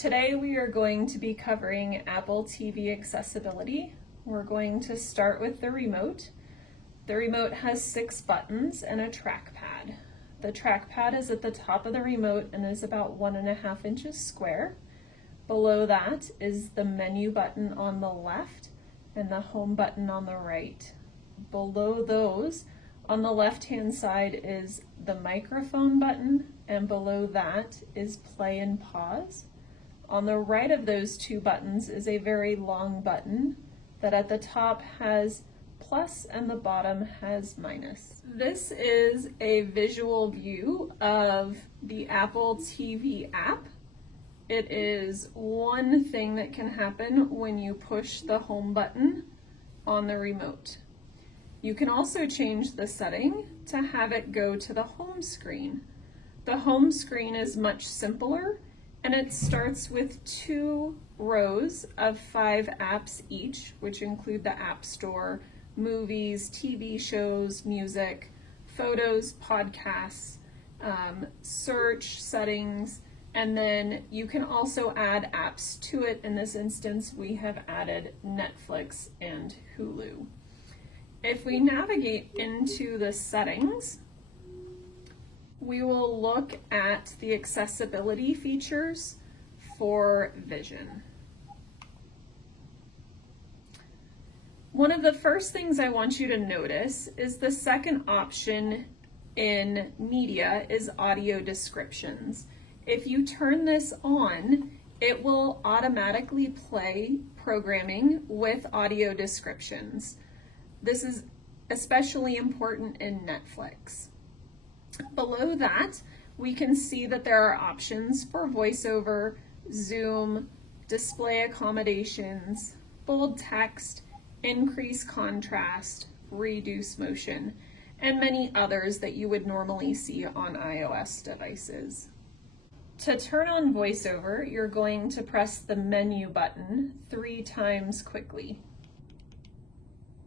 Today we are going to be covering Apple TV accessibility. We're going to start with the remote. The remote has 6 buttons and a trackpad. The trackpad is at the top of the remote and is about 1.5 inches square. Below that is the menu button on the left and the home button on the right. Below those, on the left-hand side is the microphone button, and below that is play and pause. On the right of those 2 buttons is a very long button that at the top has plus and the bottom has minus. This is a visual view of the Apple TV app. It is one thing that can happen when you push the home button on the remote. You can also change the setting to have it go to the home screen. The home screen is much simpler, and it starts with 2 rows of 5 apps each, which include the App Store, movies, TV shows, music, photos, podcasts, search, settings, and then you can also add apps to it. In this instance, we have added Netflix and Hulu. If we navigate into the settings, we will look at the accessibility features for Vision. One of the first things I want you to notice is the second option in media is audio descriptions. If you turn this on, it will automatically play programming with audio descriptions. This is especially important in Netflix. Below that, we can see that there are options for voiceover, zoom, display accommodations, bold text, increase contrast, reduce motion, and many others that you would normally see on iOS devices. To turn on voiceover, you're going to press the menu button 3 times quickly.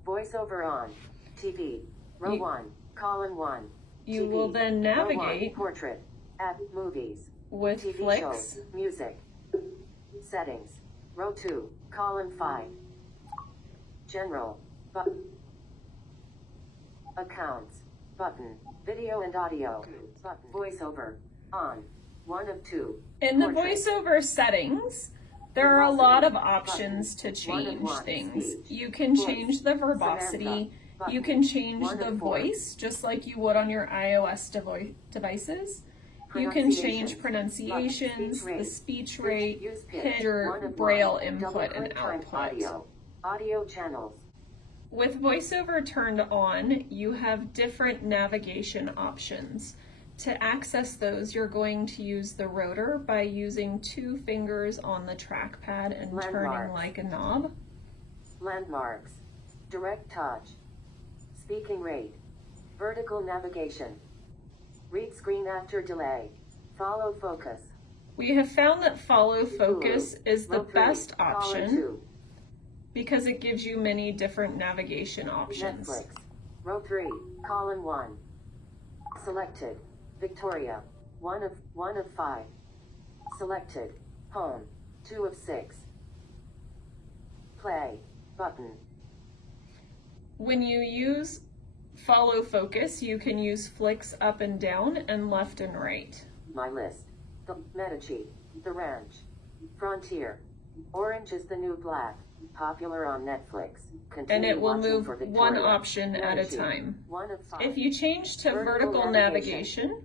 Voiceover on. TV. Row 1. Column 1. You TV. will then navigate Portrait. App. Movies. with TV Flicks. shows. Music. Settings. Row 2. Column 5. General. Button. Accounts. Button. Video and audio. Button. Voiceover. On. 1 of 2. In the Portrait. voiceover settings, there are a lot of options to change things. You can change the verbosity, you can change the voice, just like you would on your iOS devices. You can change pronunciations, the speech rate, pitch, your Braille input and output. Audio channels. With VoiceOver turned on, you have different navigation options. To access those, you're going to use the rotor by using 2 fingers on the trackpad and turning like a knob. Landmarks. Direct touch. Speaking rate. Vertical navigation. Read screen after delay. Follow focus. We have found that follow focus is the best option because it gives you many different navigation options. Netflix. Row 3. Column 1. Selected. Victoria. 1 of 5. Selected. Home. 2 of 6. Play. Button. When you use follow focus, you can use flicks up and down and left and right. My list. The Medici. The Ranch. Frontier. Orange is the New Black. Popular on Netflix. And it will move one option at a time. 1 of 5. If you change to vertical navigation,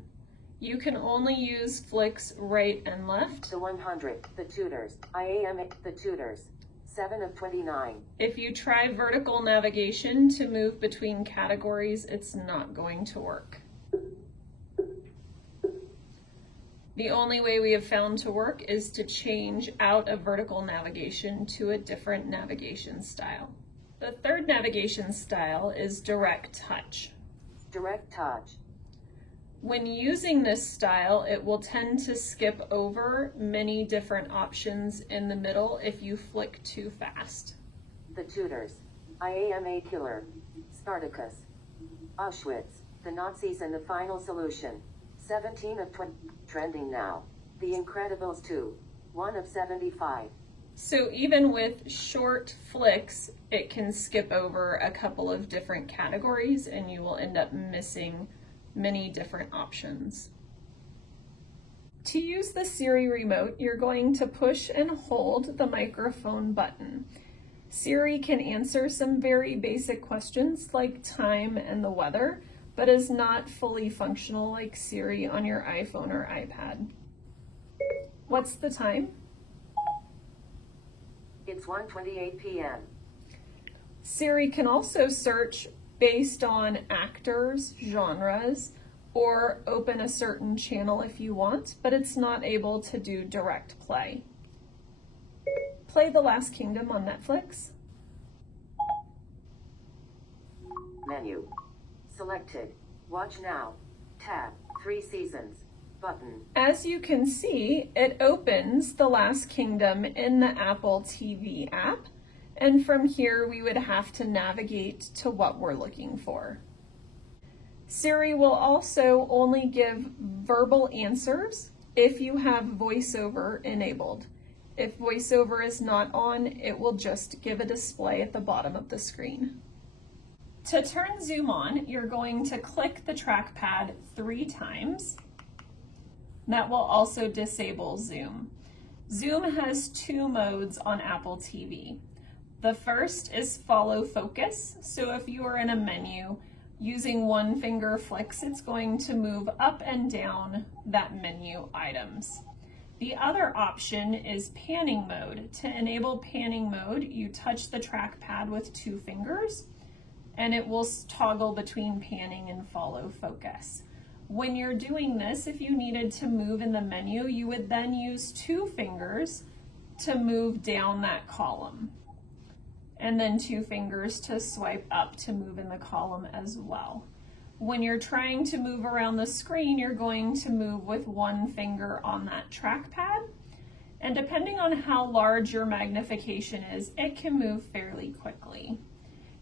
you can only use flicks right and left. The 100. The Tutors. IAM. The Tutors. 7 of 29. If you try vertical navigation to move between categories, it's not going to work. The only way we have found to work is to change out of vertical navigation to a different navigation style. The third navigation style is direct touch. Direct touch. When using this style, it will tend to skip over many different options in the middle if you flick too fast. The Tutors. IAM Killer. Spartacus. Auschwitz. The Nazis and the Final Solution. 17 of 20. Trending now. The Incredibles 2. 1 of 75. So even with short flicks, it can skip over a couple of different categories and you will end up missing many different options. To use the Siri remote, you're going to push and hold the microphone button. Siri can answer some very basic questions like time and the weather, but is not fully functional like Siri on your iPhone or iPad. What's the time? It's 1:28 p.m. Siri can also search based on actors, genres, or open a certain channel if you want, but it's not able to do direct play. Play The Last Kingdom on Netflix. Menu. Selected. Watch now. Tab. 3 seasons. Button. As you can see, it opens The Last Kingdom in the Apple TV app, and from here we would have to navigate to what we're looking for. Siri will also only give verbal answers if you have VoiceOver enabled. If VoiceOver is not on, it will just give a display at the bottom of the screen. To turn Zoom on, you're going to click the trackpad 3 times. That will also disable Zoom. Zoom has 2 modes on Apple TV. The first is follow focus. So if you are in a menu, using 1 finger flicks, it's going to move up and down that menu items. The other option is panning mode. To enable panning mode, you touch the trackpad with 2 fingers and it will toggle between panning and follow focus. When you're doing this, if you needed to move in the menu, you would then use 2 fingers to move down that column, and then 2 fingers to swipe up to move in the column as well. When you're trying to move around the screen, you're going to move with 1 finger on that trackpad, and depending on how large your magnification is, it can move fairly quickly.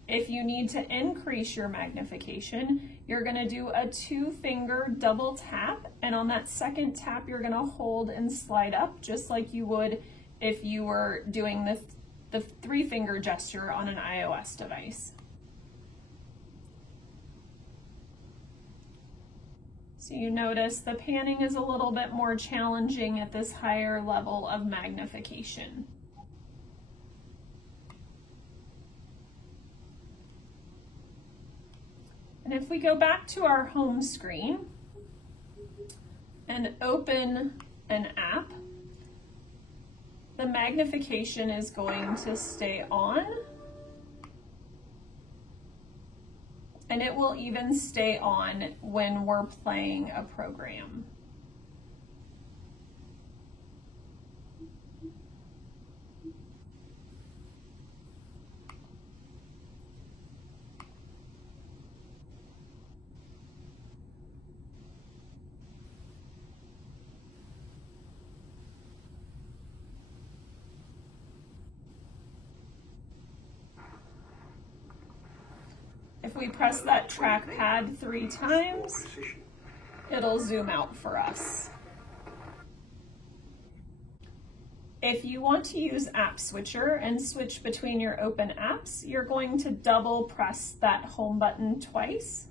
If you need to increase your magnification, you're going to do a 2-finger double tap, and on that second tap you're going to hold and slide up just like you would if you were doing the 3-finger gesture on an iOS device. So you notice the panning is a little bit more challenging at this higher level of magnification. And if we go back to our home screen and open an app, the magnification is going to stay on, and it will even stay on when we're playing a program. If we press that trackpad 3 times, it'll zoom out for us. If you want to use App Switcher and switch between your open apps, you're going to double press that home button twice,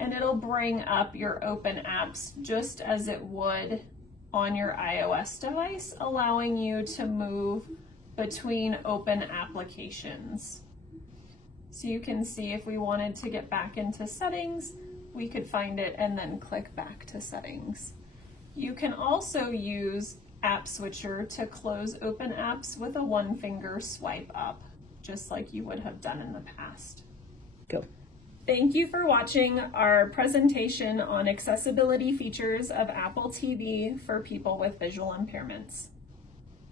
and it'll bring up your open apps just as it would on your iOS device, allowing you to move between open applications. So you can see if we wanted to get back into settings, we could find it and then click back to settings. You can also use App Switcher to close open apps with a 1-finger swipe up, just like you would have done in the past. Go. Thank you for watching our presentation on accessibility features of Apple TV for people with visual impairments.